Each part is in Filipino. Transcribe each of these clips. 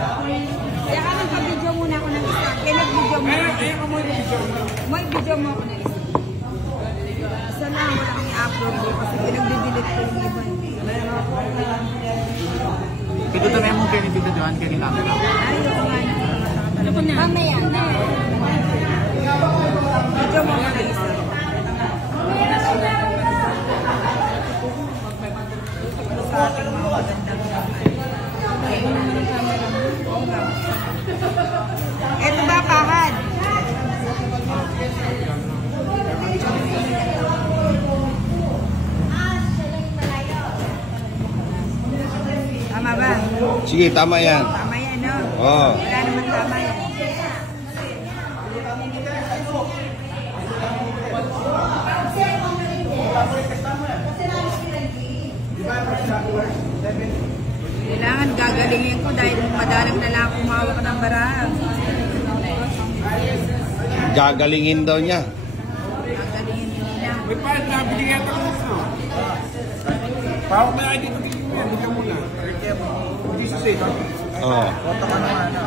Kaya ka nagpa-video muna ako ng isa. Kaya nag-video mo. May video mo ako ng isa. Isa lang, wala kang i-upload mo. Kasi pinag-delete ko yung iba. Pinuto na mo kayo ni Bida Doan, kayo ni camera. Ayaw nga na. Mamaya na. Video mo ako ng isa. Sa ating mga magandang ito ba, Pahad? Tama ba? Sige, tama yan. Tama yan, no? Oo. Wala naman tama yan. Kailangan gagalingin ko dahil madalang na lang kumawak ng barang. Gagalingin daw niya. Gagalingin din nila. May pahit na binigyan ka gusto. Pahok na ID ko din yan. Bigyan mo na. Hindi sa safe, ha? Oo. Kota ka naman, ha?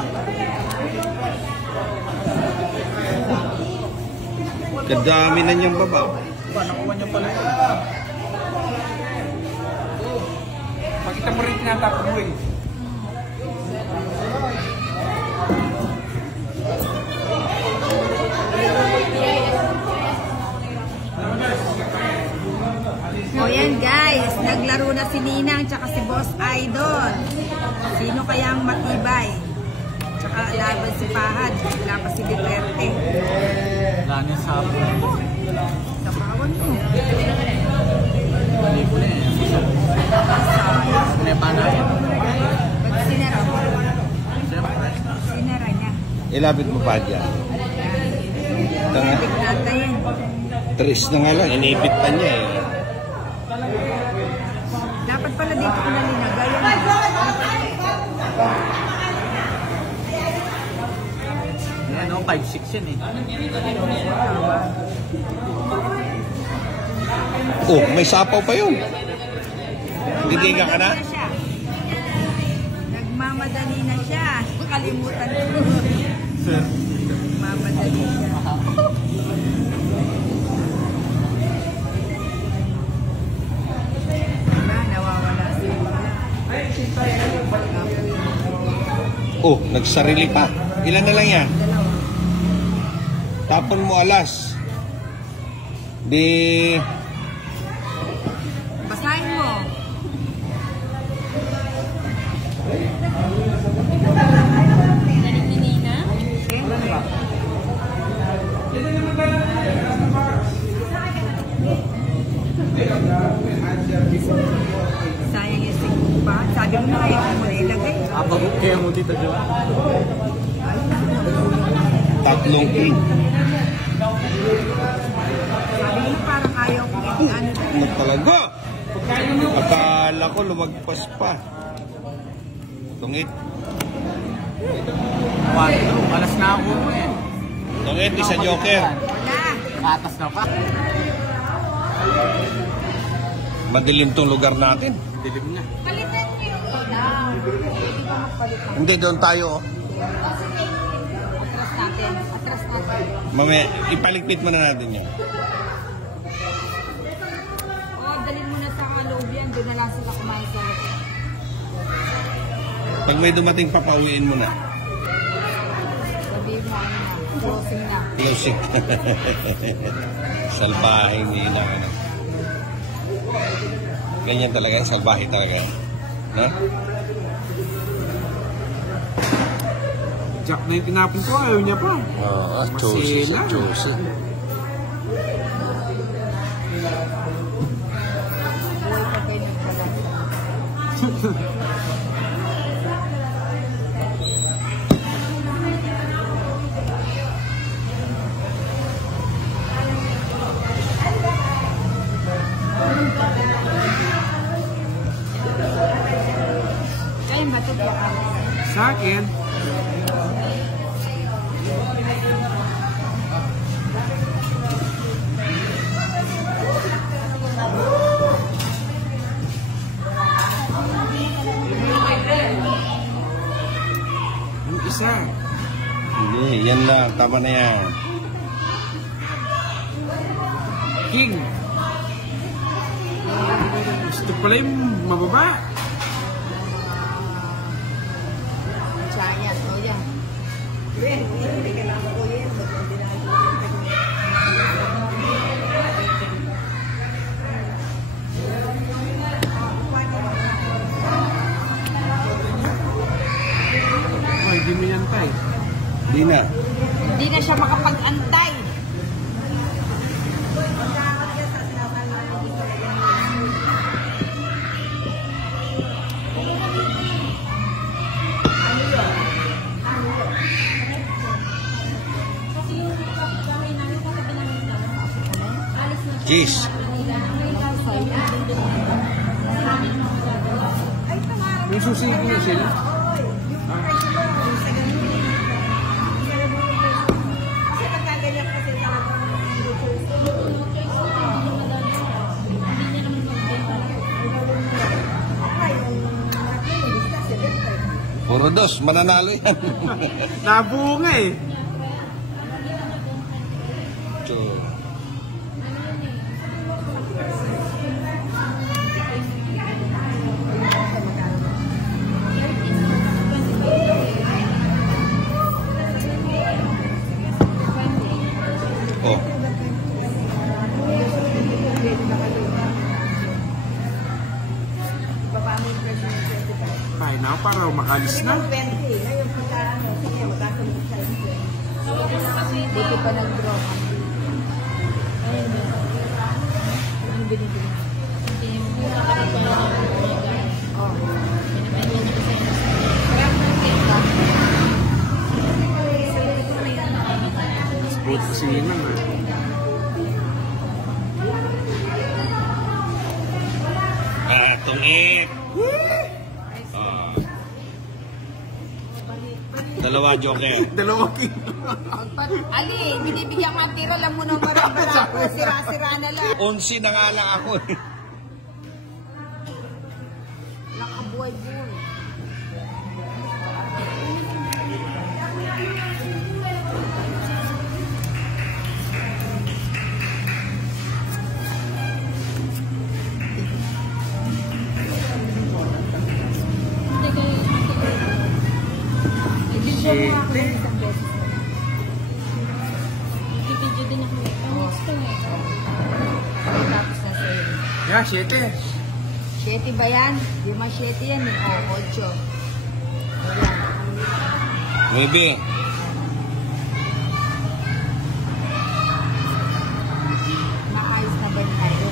Kadami na niyang babaw. Nakuha niya pala yun. Pakita mo rin tinatapon mo eh. O yan guys, naglaro na si Ninang tsaka si Boss Idol. Sino kaya ang matibay? Tsaka laban si Pahad, wala pa si Duterte. Lani sa hapon. Sa pawan mo. Hindi ko na eh. Siyempre, paano yan? Ba't sinara mo? Siyempre. Sinara niya. Ilapit mo pa dyan. Tanga. Tignata yan. Tris na nga lang. Inipit pa niya eh. Dapat pala dito ko nalinagay. Yan o, 5-6 yan eh. Oh, may sapaw pa yun. Gigiga ka na? Nagmamadali na siya. Kalimutan ko. Nagmamadali siya. Nawawala siya. Oh, nagsarili pa. Ilan na lang yan? Tapon mo alas. Di... Basahin mo. Sayang yung sigpa. Sabi mo na kayo mo na ilagay. Abagok kaya mo dito, di ba? Tatlong king. Sabi mo parang ayaw kong ano. Ano talaga? Akala ko lumagpas pa. Tungit. Alas na ako mo eh. Tungit, isa joker. Wala. Katas na pa. Madilim tong lugar natin. Dilim niya. Palitan mo yung ilaw. Hindi ka magpalitan. Hindi, doon tayo. Oh. Atras natin. Atras natin. Mamaya, ipaligpit mo na natin yan. O, dalhin mo na sa loob yan. Doon na lang sila kumain sa loob. Pag may dumating, papauwiin mo na. Sabihin mo ano na. Closing na. Closing. Salbahe nila. Ano. Ganyan talaga yan. Salbahe talaga. No? Jack na yung tinapin ko. Ayaw niya pa. Oo, juicy siya, juicy. Buhay pa kayo nagpala. Ay, matutya ka. Sa akin, isa. Hindi, yan lang. Tama na yan. King. Gusto pala yung mababa. Chaya, soya. Ay, di mo yan tay. Hindi na. Hindi na siya makapag-antay. Cheese. May susi ko na sila. Puro dos, mananalo yan. Nabunga eh. So, oh. Kaya na para makalis na. Buti pa nag-draw ka. Ano binibili? Buti kasi yun lang ah. Tungit. Dalawa joker. Dalawa king. Ali, binibigyan ka tira lang mo ng marabara ko. Sira-sira na lang. 11 na nga lang ako. Nakabuhay-buhay. Video din ako. Tapos na sa'yo. Yeah, 7. 7 ba yan? Di ma 7 yan eh. O, 8. Maybe. Maayos na ba yun tayo?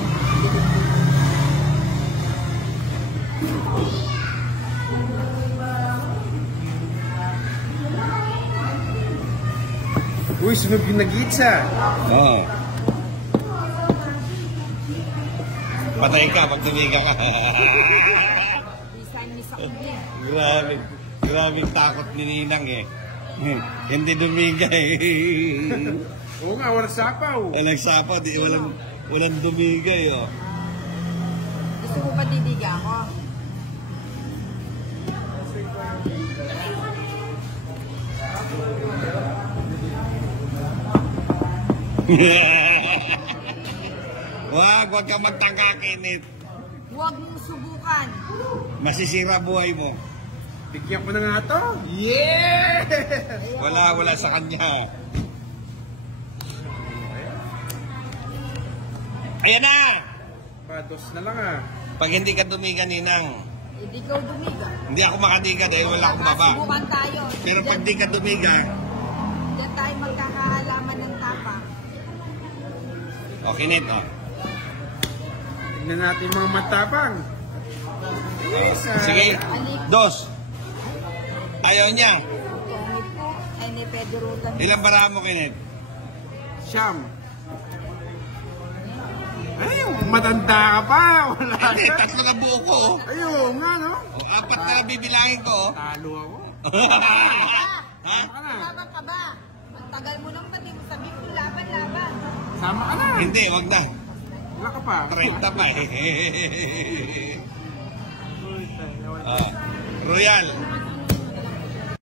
Uy, sunod yung nag-itsa. Oo. Patay ka pag tumiga ka. Bisan ni Sakubli. Grabe. Grabe takot ni Ninang eh. Hindi dumiga eh. Oo nga, walang sapaw. Nagsapaw, walang dumiga eh. Oh. Gusto mo ba didiga ako? Wag ka magtangka, Kenneth. Huwag mong subukan. Masisira buhay mo. Bigyan ko na nga to. Yeah! Wala sa kanya. Ayan na! Pados na lang ah. Pag hindi ka dumiga, Ninang, Hindi ka dumiga. hindi ako makadiga dahil wala akong baba. Subukan tayo. Pero pag di ka dumiga, Diyan tayo magkakaalaman ng tapa. o Kenneth, oh. Tignan natin mga matapang. Yes, Sige, dos. Ayaw niya. Tungit ko. Ay, ni Pedro lang. Ilang bara mo, Kenneth? Siyam. Ay, matanda ka pa. Wala Hindi, ka. 3 na buo ko. oh. Ayun nga, no? O, 4 na lang bibilangin ko. oh. Talo ako. Ha? Sama ka na. Laban ka ba? Ang tagal mo nang pati mo sabihin ko laban-laban. Sama ka na. Hindi, wag na. Wala ka pa. 30 pa eh. Ah, Royal.